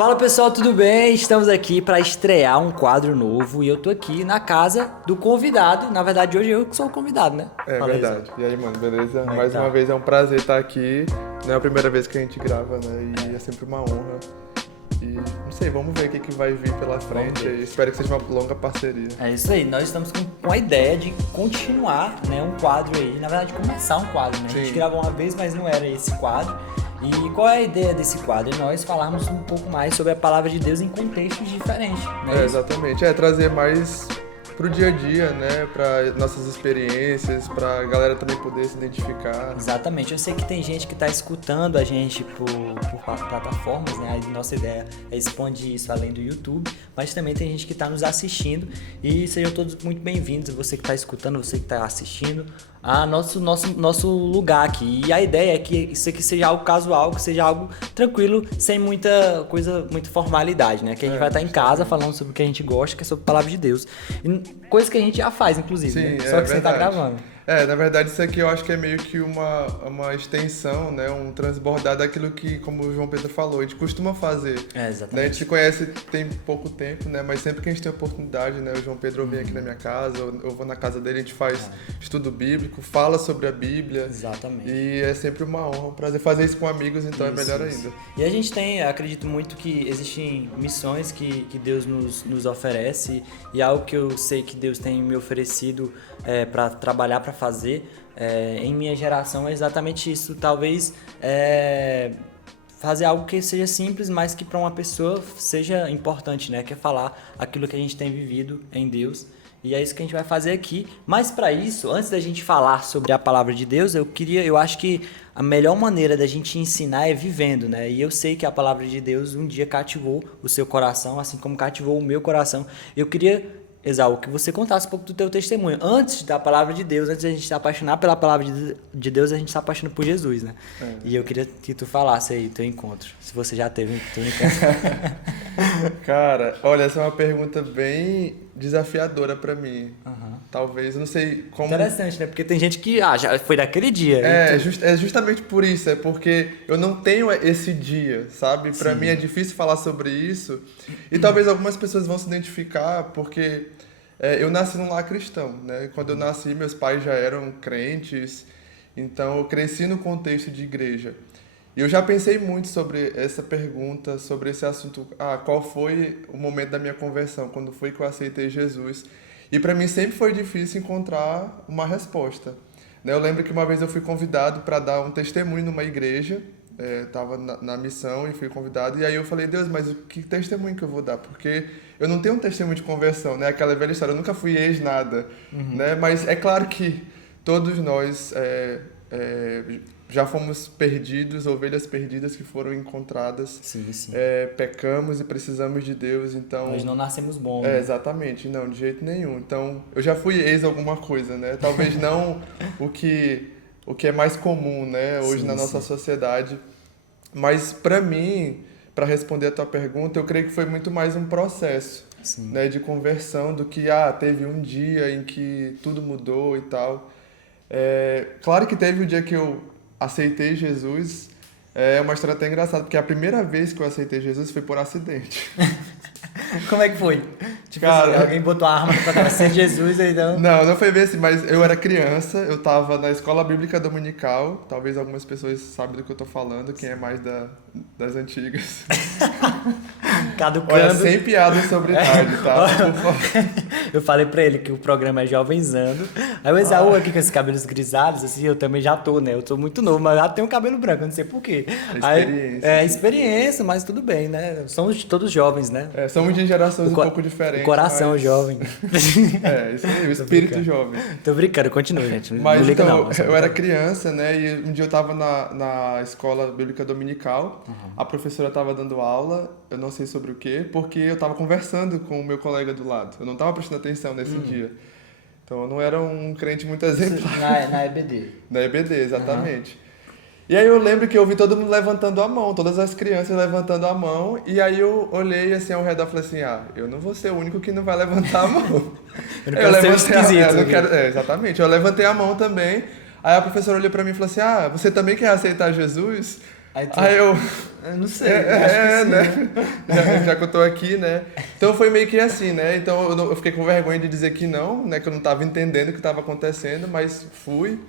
Fala pessoal, tudo bem? Estamos aqui para estrear um quadro novo e eu tô aqui na casa do convidado. Na verdade, hoje eu que sou o convidado, né? É Fala aí, Zé. verdade. E aí, mano, beleza? Como é que Mais tá? uma vez é um prazer estar aqui. Não é a primeira vez que a gente grava, né? E é sempre uma honra. E não sei, vamos ver o que vai vir pela frente. ver. E espero que seja uma longa parceria. É isso aí, nós estamos com a ideia de continuar, né, um quadro aí. Na verdade, começar um quadro, né? A gente Sim. gravou uma vez, mas não era esse quadro. E qual é a ideia desse quadro? É nós falarmos um pouco mais sobre a palavra de Deus em contextos diferentes, né? Exatamente. Trazer mais pro dia a dia, né? Pra nossas experiências, pra galera também poder se identificar. Exatamente, eu sei que tem gente que está escutando a gente por plataformas, né? A nossa ideia é expandir isso além do YouTube, mas também tem gente que está nos assistindo e sejam todos muito bem-vindos, você que está escutando, você que está assistindo, a nosso lugar aqui. E a ideia é que isso aqui seja algo casual, que seja algo tranquilo, sem muita coisa, muita formalidade, né? Que a gente vai estar em casa falando sobre o que a gente gosta, que é sobre a palavra de Deus. E coisa que a gente já faz, inclusive, Sim, né? Só que você está verdade. gravando. Na verdade isso aqui eu acho que é meio que uma extensão, né? Um transbordar daquilo que, como o João Pedro falou, a gente costuma fazer. Exatamente. Né? A gente se conhece tem pouco tempo, né? Mas sempre que a gente tem oportunidade, né? O João Pedro vem aqui na minha casa, eu vou na casa dele, a gente faz estudo bíblico, fala sobre a Bíblia. Exatamente. E é sempre uma honra, um prazer fazer isso com amigos, então é melhor Isso. ainda. E a gente tem, acredito muito que existem missões que Deus nos oferece e algo que eu sei que Deus tem me oferecido para trabalhar, para fazer em minha geração é exatamente isso. Talvez fazer algo que seja simples, mas que para uma pessoa seja importante, né? Que é falar aquilo que a gente tem vivido em Deus. E é isso que a gente vai fazer aqui. Mas para isso, antes da gente falar sobre a palavra de Deus, eu acho que a melhor maneira da gente ensinar é vivendo, né? E eu sei que a palavra de Deus um dia cativou o seu coração, assim como cativou o meu coração. Eu queria, Exau, que você contasse um pouco do teu testemunho. Antes da palavra de Deus, antes da gente se apaixonar pela palavra de Deus, a gente se apaixona por Jesus, né? E eu queria que tu falasse aí o teu encontro. Se você já teve o teu encontro. Cara, olha, essa é uma pergunta bem desafiadora pra mim. Talvez, eu não sei como... Interessante, né? Porque tem gente que já foi daquele dia. É justamente por isso, é porque eu não tenho esse dia, sabe? Pra mim é difícil falar sobre isso. E talvez algumas pessoas vão se identificar porque eu nasci num lar cristão, né? Quando eu nasci, meus pais já eram crentes, então eu cresci no contexto de igreja. E eu já pensei muito sobre essa pergunta, sobre esse assunto. Qual foi o momento da minha conversão? Quando foi que eu aceitei Jesus? E para mim sempre foi difícil encontrar uma resposta. Né? Eu lembro que uma vez eu fui convidado para dar um testemunho numa igreja, estava na missão e fui convidado, e aí eu falei, Deus, mas que testemunho que eu vou dar? Porque eu não tenho um testemunho de conversão, né? Aquela velha história, eu nunca fui ex-nada, né? Mas é claro que todos nós já fomos perdidos, ovelhas perdidas que foram encontradas. Sim. Pecamos e precisamos de Deus, então... Nós não nascemos bons, né? Exatamente, não, de jeito nenhum. Então, eu já fui ex alguma coisa, né? Talvez não o que é mais comum, né? Hoje na nossa sociedade. Mas, para mim, para responder a tua pergunta, eu creio que foi muito mais um processo, né? De conversão do que, teve um dia em que tudo mudou e tal. Claro que teve um dia que eu aceitei Jesus. É uma história até engraçada, porque a primeira vez que eu aceitei Jesus foi por acidente. Como é que foi? Tipo Cara, assim, alguém botou a arma pra tua ser Jesus, então... Não foi bem assim, mas eu era criança, eu tava na escola bíblica dominical, talvez algumas pessoas sabem do que eu tô falando, quem é mais das antigas. Caducando. Olha, sem piada sobre idade, tá? Por favor. Eu falei pra ele que o programa é Jovenzando. Aí o Esaú aqui com esses cabelos grisalhos, assim, eu também já tô, né? Eu tô muito novo, mas já tenho cabelo branco, eu não sei por quê. Experiência, mas tudo bem, né? Somos todos jovens, né? Somos de gerações um pouco diferentes. O coração jovem. Isso aí, o espírito jovem. Tô brincando, continua, gente. Mas não liga então, não. Eu era criança, né? E um dia eu tava na escola bíblica dominical, a professora tava dando aula, eu não sei sobre o quê, porque eu tava conversando com o meu colega do lado. Eu não tava prestando atenção nesse dia. Então eu não era um crente muito exemplar. Na EBD. Na EBD, exatamente. E aí eu lembro que eu vi todo mundo levantando a mão, todas as crianças levantando a mão, e aí eu olhei assim ao redor e falei assim, eu não vou ser o único que não vai levantar a mão. Eu não quero ser esquisito. Exatamente, eu levantei a mão também, aí a professora olhou pra mim e falou assim, você também quer aceitar Jesus? Aí tu... Aí eu... Eu não sei, acho que sim. né? Já que eu tô aqui, né? Então foi meio que assim, né? Então eu fiquei com vergonha de dizer que não, né? Que eu não tava entendendo o que tava acontecendo, mas fui. Tu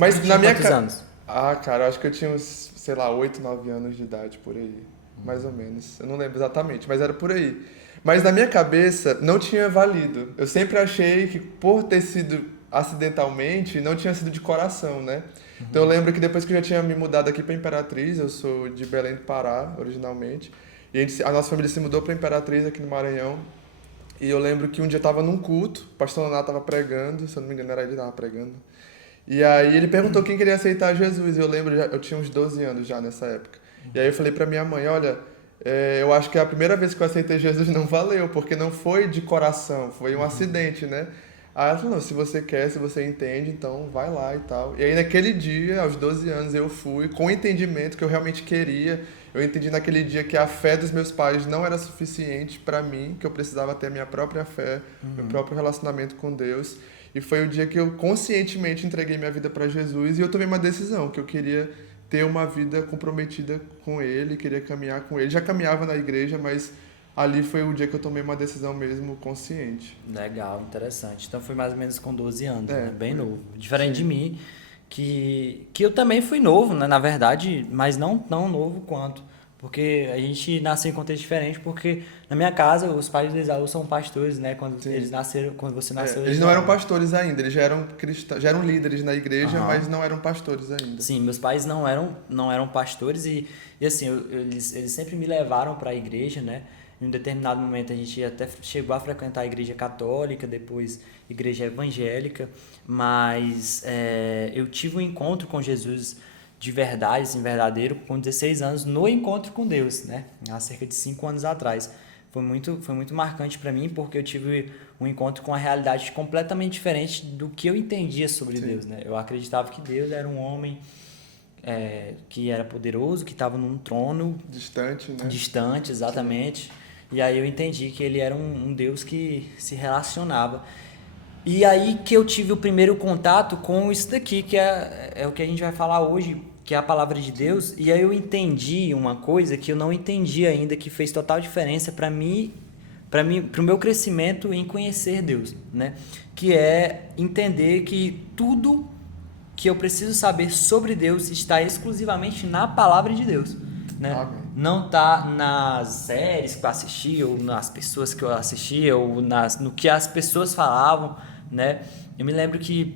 Mas na tinha minha quantos anos? Ah, cara, eu acho que eu tinha uns, sei lá, 8, 9 anos de idade, por aí. Mais ou menos. Eu não lembro exatamente, mas era por aí. Mas na minha cabeça não tinha valido. Eu sempre achei que por ter sido acidentalmente, não tinha sido de coração, né? Então eu lembro que depois que eu já tinha me mudado aqui para Imperatriz, eu sou de Belém do Pará, originalmente, e a nossa família se mudou para Imperatriz aqui no Maranhão. E eu lembro que um dia eu tava num culto, o pastor Nonato tava pregando, se eu não me engano era ele que tava pregando. E aí ele perguntou quem queria aceitar Jesus. Eu lembro, eu tinha uns 12 anos já nessa época. E aí eu falei pra minha mãe, olha, eu acho que a primeira vez que eu aceitei Jesus não valeu, porque não foi de coração, foi um acidente, né? Aí ela falou, não, se você quer, se você entende, então vai lá e tal. E aí naquele dia, aos 12 anos, eu fui com o entendimento que eu realmente queria. Eu entendi naquele dia que a fé dos meus pais não era suficiente pra mim, que eu precisava ter a minha própria fé, meu próprio relacionamento com Deus. E foi o dia que eu conscientemente entreguei minha vida para Jesus e eu tomei uma decisão, que eu queria ter uma vida comprometida com Ele, queria caminhar com Ele. Já caminhava na igreja, mas ali foi o dia que eu tomei uma decisão mesmo consciente. Legal, interessante. Então foi mais ou menos com 12 anos, É, né? Bem foi. novo. Diferente de Sim. mim, que eu também fui novo, né? Na verdade, mas não tão novo quanto. Porque a gente nasceu em contexto diferente, porque na minha casa os pais do Esaú são pastores, né? Quando Sim. eles nasceram, quando você nasceu, Eles eles não não eram eram. pastores ainda, eles já eram cristãos, já eram líderes na igreja, Aham. mas não eram pastores ainda. Sim, meus pais não eram pastores e assim, eles sempre me levaram para a igreja, né? Em um determinado momento a gente até chegou a frequentar a igreja católica, depois igreja evangélica, mas eu tive um encontro com Jesus de verdade, assim, verdadeiro, com 16 anos, no encontro com Deus, né? Há cerca de 5 anos atrás. Foi muito marcante para mim, porque eu tive um encontro com uma realidade completamente diferente do que eu entendia sobre Sim. Deus, né? Eu acreditava que Deus era um homem que era poderoso, que estava num trono Distante, né? distante, exatamente. E aí eu entendi que ele era um Deus que se relacionava. E aí que eu tive o primeiro contato com isso daqui, que é o que a gente vai falar hoje, que é a palavra de Deus. E aí eu entendi uma coisa que eu não entendi ainda, que fez total diferença para o meu crescimento em conhecer Deus, né? Que é entender que tudo que eu preciso saber sobre Deus está exclusivamente na palavra de Deus, né? Amém. Não está nas séries que eu assisti, ou nas pessoas que eu assistia, ou no que as pessoas falavam, né? Eu me lembro que,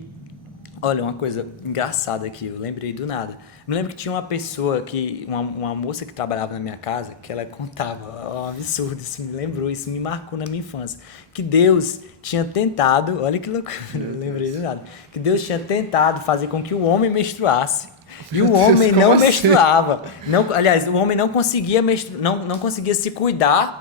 olha, uma coisa engraçada aqui, eu lembrei do nada. Eu me lembro que tinha uma pessoa, uma moça que trabalhava na minha casa, que ela contava, um absurdo, isso me lembrou, isso me marcou na minha infância, que Deus tinha tentado, olha que loucura, eu lembrei do nada, que Deus tinha tentado fazer com que o homem menstruasse, e o Meu Deus, homem como não assim? menstruava. Não, aliás, o homem não conseguia, não conseguia se cuidar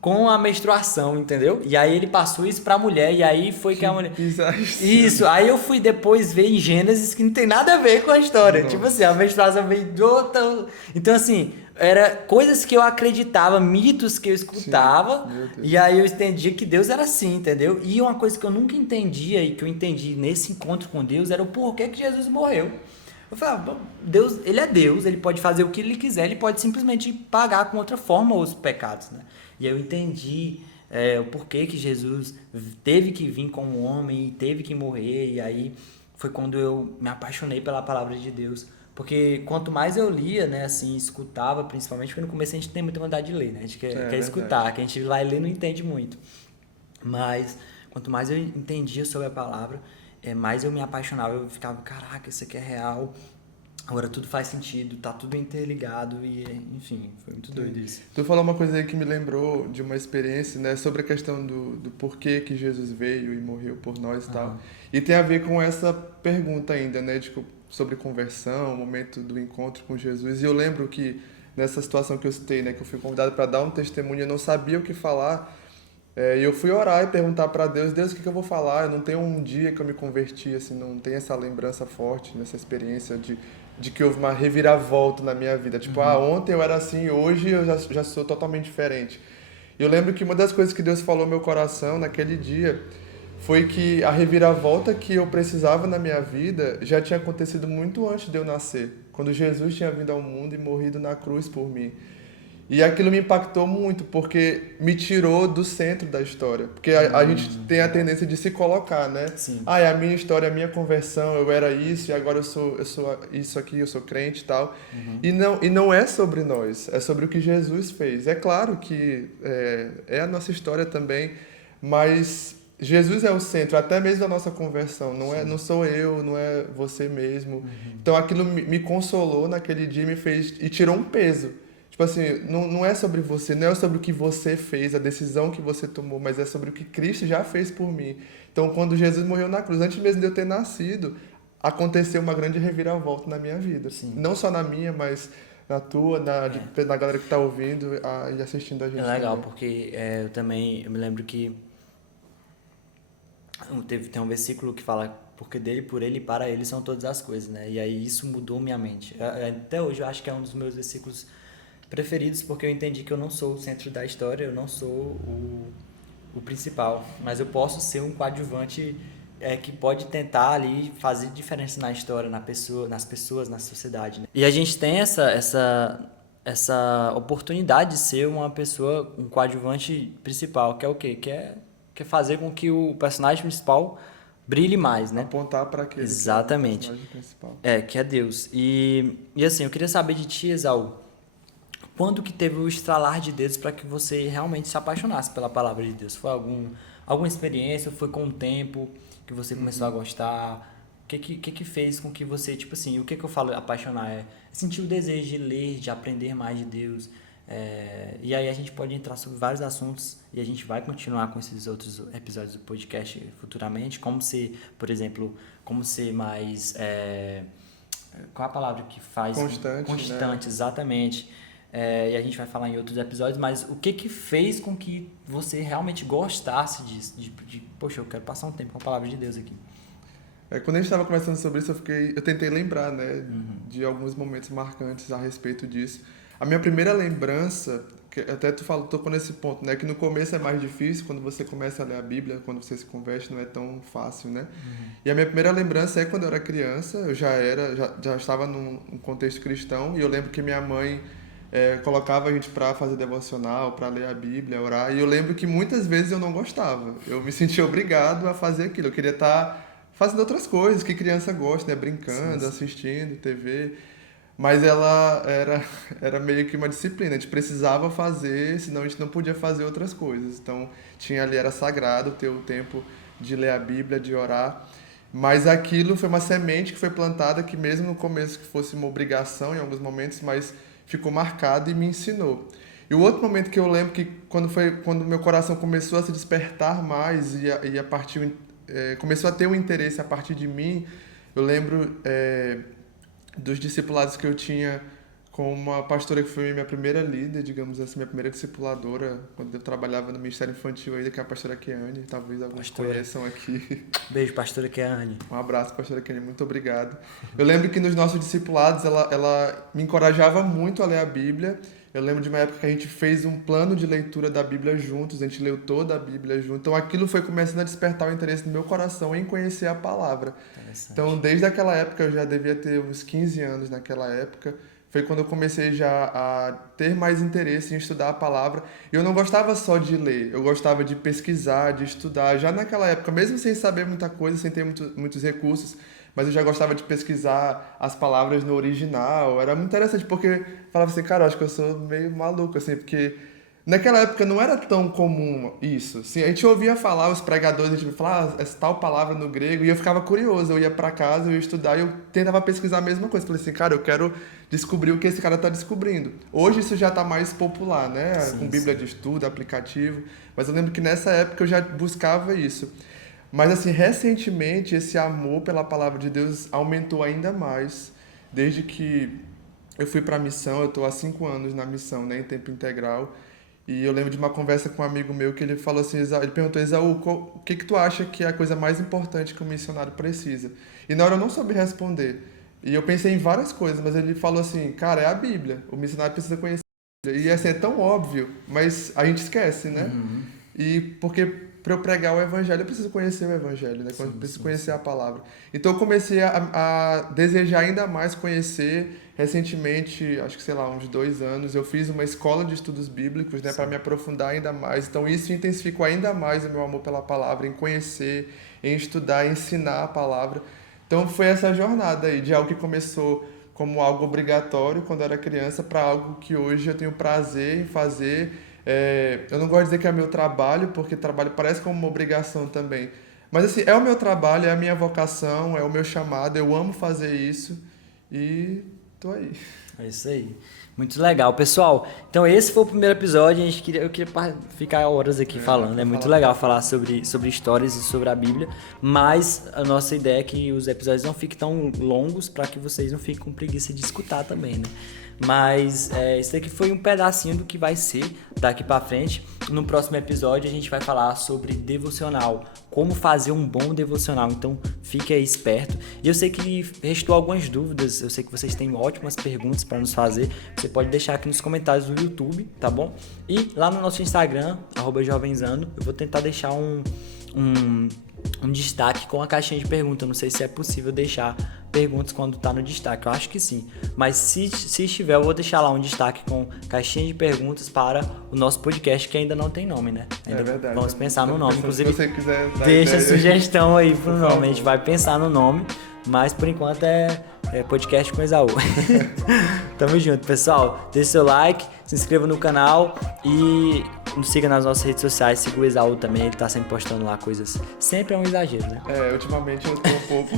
com a menstruação, entendeu? E aí ele passou isso pra mulher, e aí foi que a mulher... Bizarro. Isso, aí eu fui depois ver em Gênesis que não tem nada a ver com a história. Nossa. Tipo assim, a menstruação veio de outra... Então assim, era coisas que eu acreditava, mitos que eu escutava, Sim, meu Deus. e aí eu entendia que Deus era assim, entendeu? E uma coisa que eu nunca entendia e que eu entendi nesse encontro com Deus era o porquê que Jesus morreu. Eu falei, Deus, ele é Deus, ele pode fazer o que ele quiser, ele pode simplesmente pagar com outra forma os pecados, né? E eu entendi o porquê que Jesus teve que vir como homem e teve que morrer, e aí foi quando eu me apaixonei pela palavra de Deus. Porque quanto mais eu lia, né, assim, escutava, principalmente, porque no começo a gente tem muita vontade de ler, né? A gente quer verdade. escutar, que a gente vai ler e não entende muito. Mas quanto mais eu entendia sobre a palavra, mais eu me apaixonava, eu ficava, caraca, isso aqui é real, agora tudo faz sentido, tá tudo interligado e, enfim, foi muito doido isso. Tu falou uma coisa aí que me lembrou de uma experiência, né, sobre a questão do porquê que Jesus veio e morreu por nós e tal. E tem a ver com essa pergunta ainda, né, sobre conversão, o momento do encontro com Jesus. E eu lembro que nessa situação que eu citei, né, que eu fui convidado para dar um testemunho, eu não sabia o que falar. E eu fui orar e perguntar para Deus, Deus, o que eu vou falar? Eu não tenho um dia que eu me converti, assim, não tenho essa lembrança forte, nessa experiência de que houve uma reviravolta na minha vida. Tipo, ontem eu era assim, hoje eu já sou totalmente diferente. E eu lembro que uma das coisas que Deus falou no meu coração naquele dia foi que a reviravolta que eu precisava na minha vida já tinha acontecido muito antes de eu nascer. quando Jesus tinha vindo ao mundo e morrido na cruz por mim. E aquilo me impactou muito, porque me tirou do centro da história. Porque a gente tem a tendência de se colocar, né? Sim. Ah, é a minha história, é a minha conversão, eu era isso e agora eu sou isso aqui, eu sou crente e tal. E não é sobre nós, é sobre o que Jesus fez. É claro que é a nossa história também, mas Jesus é o centro, até mesmo da nossa conversão. Não sou eu, não é você mesmo. Então aquilo me consolou naquele dia, me fez e tirou um peso. Tipo assim, não é sobre você, não é sobre o que você fez, a decisão que você tomou, mas é sobre o que Cristo já fez por mim. Então, quando Jesus morreu na cruz, antes mesmo de eu ter nascido, aconteceu uma grande reviravolta na minha vida. Sim. Não só na minha, mas na tua, na galera que está ouvindo e assistindo a gente. É legal, também. porque eu me lembro que tem um versículo que fala, porque dele, por ele e para ele são todas as coisas, né? E aí isso mudou minha mente. Até hoje eu acho que é um dos meus versículos preferidos, porque eu entendi que eu não sou o centro da história, eu não sou o principal, mas eu posso ser um coadjuvante que pode tentar ali fazer diferença na história, nas pessoas, na sociedade, né? E a gente tem essa oportunidade de ser uma pessoa, um coadjuvante principal, que é o quê? Que é fazer com que o personagem principal brilhe mais, né? Apontar para aquele Exatamente. que é o personagem principal. Que é Deus. E assim, eu queria saber de ti, Esaú, quando que teve o estralar de dedos para que você realmente se apaixonasse pela palavra de Deus? Foi alguma experiência? Foi com o tempo que você começou a gostar? O que fez com que você, tipo assim, o que eu falo apaixonar? É sentir o desejo de ler, de aprender mais de Deus. E aí a gente pode entrar sobre vários assuntos e a gente vai continuar com esses outros episódios do podcast futuramente. Como ser, por exemplo, como ser mais... qual a palavra que faz? Constante, né? Exatamente. E a gente vai falar em outros episódios, mas o que fez com que você realmente gostasse disso? Poxa, eu quero passar um tempo com a palavra de Deus aqui. Quando a gente estava conversando sobre isso, eu tentei lembrar, né, de alguns momentos marcantes a respeito disso. A minha primeira lembrança, que até tu tocou nesse ponto, né, que no começo é mais difícil, quando você começa a ler a Bíblia, quando você se converte, não é tão fácil, né? E a minha primeira lembrança é quando eu era criança, eu já estava num contexto cristão, e eu lembro que minha mãe colocava a gente para fazer devocional, para ler a Bíblia, orar, e eu lembro que muitas vezes eu não gostava, eu me sentia obrigado a fazer aquilo, eu queria estar fazendo outras coisas que criança gosta, né, brincando, assistindo TV, mas ela era meio que uma disciplina, a gente precisava fazer, senão a gente não podia fazer outras coisas, então tinha ali, era sagrado ter o tempo de ler a Bíblia, de orar, mas aquilo foi uma semente que foi plantada que mesmo no começo que fosse uma obrigação em alguns momentos, mas ficou marcado e me ensinou. E o outro momento que eu lembro que quando meu coração começou a se despertar mais e a partir começou a ter um interesse a partir de mim, eu lembro dos discipulados que eu tinha com uma pastora que foi minha primeira líder, digamos assim, minha primeira discipuladora, quando eu trabalhava no Ministério Infantil ainda, que é a pastora Keane, talvez alguns conheçam aqui. Beijo, pastora Keane. Um abraço, pastora Keane, muito obrigado. Eu lembro que nos nossos discipulados ela me encorajava muito a ler a Bíblia. Eu lembro de uma época que a gente fez um plano de leitura da Bíblia juntos, a gente leu toda a Bíblia junto. Então aquilo foi começando a despertar o interesse no meu coração em conhecer a palavra. Então desde aquela época, eu já devia ter uns 15 anos naquela época, foi quando eu comecei já a ter mais interesse em estudar a palavra. E eu não gostava só de ler, eu gostava de pesquisar, de estudar. Já naquela época, mesmo sem saber muita coisa, sem ter muitos recursos, mas eu já gostava de pesquisar as palavras no original. Era muito interessante, porque falava assim, cara, eu acho que eu sou meio maluco, assim, porque naquela época não era tão comum isso. Assim, a gente ouvia falar, os pregadores, a gente falava essa tal palavra no grego, e eu ficava curioso. Eu ia para casa, eu ia estudar, e eu tentava pesquisar a mesma coisa. Falei assim, cara, eu quero descobrir o que esse cara está descobrindo. Hoje isso já está mais popular, né? Com Bíblia de estudo, aplicativo. Mas eu lembro que nessa época eu já buscava isso. Mas assim, recentemente esse amor pela palavra de Deus aumentou ainda mais. Desde que eu fui para a missão, eu estou há 5 anos na missão, né, em tempo integral. E eu lembro de uma conversa com um amigo meu que ele falou assim, ele perguntou, Esaú, o que tu acha que é a coisa mais importante que um missionário precisa? E na hora eu não soube responder. E eu pensei em várias coisas, mas ele falou assim, cara, é a Bíblia. O missionário precisa conhecer a Bíblia. E assim, é tão óbvio, mas a gente esquece, né? E porque para eu pregar o evangelho, eu preciso conhecer o evangelho, né? Eu preciso conhecer a palavra. Então eu comecei a desejar ainda mais conhecer. Recentemente, acho que, sei lá, uns 2 anos, eu fiz uma escola de estudos bíblicos, né, para me aprofundar ainda mais. Então isso intensificou ainda mais o meu amor pela palavra, em conhecer, em estudar, em ensinar a palavra. Então foi essa jornada aí, de algo que começou como algo obrigatório quando eu era criança, para algo que hoje eu tenho prazer em fazer. Eu não gosto de dizer que é meu trabalho, porque trabalho parece como uma obrigação também. Mas assim, é o meu trabalho, é a minha vocação, é o meu chamado, eu amo fazer isso e tô aí. É isso aí. Muito legal, pessoal. Então esse foi o primeiro episódio. Eu queria ficar horas aqui falando. É muito legal falar sobre histórias e sobre a Bíblia. Mas a nossa ideia é que os episódios não fiquem tão longos para que vocês não fiquem com preguiça de escutar também, né? Mas isso aqui foi um pedacinho do que vai ser daqui pra frente. No próximo episódio a gente vai falar sobre devocional, como fazer um bom devocional, então fique aí esperto. E eu sei que restou algumas dúvidas, eu sei que vocês têm ótimas perguntas para nos fazer, você pode deixar aqui nos comentários do YouTube, tá bom? E lá no nosso Instagram, @jovenzando, eu vou tentar deixar um destaque com a caixinha de perguntas. Não sei se é possível deixar perguntas quando tá no destaque, eu acho que sim, mas se estiver, eu vou deixar lá um destaque com caixinha de perguntas para o nosso podcast, que ainda não tem nome, né? Ainda verdade. Vamos pensar no nome, inclusive se você quiser dar deixa ideia, sugestão aí pro nome, favor. a gente vai pensar no nome, mas por enquanto é podcast com Esaú. Tamo junto, pessoal. Deixe seu like, se inscreva no canal e nos siga nas nossas redes sociais. Siga o Esaú também, ele tá sempre postando lá coisas. Sempre é um exagero, né? Ultimamente eu tô um pouco.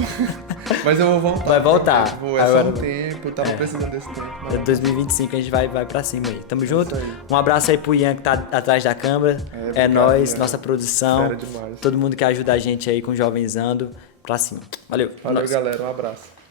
Mas eu vou voltar. Vai voltar. É só um tempo, eu tava precisando desse tempo. Mas... 2025 a gente vai pra cima aí. Tamo junto. Aí. Um abraço aí pro Ian que tá atrás da câmera. Obrigado, nóis, Ian. nossa produção. Sério demais. Todo mundo que ajuda a gente aí com Jovenzando. Pra cima. Valeu. Valeu, galera. Um abraço.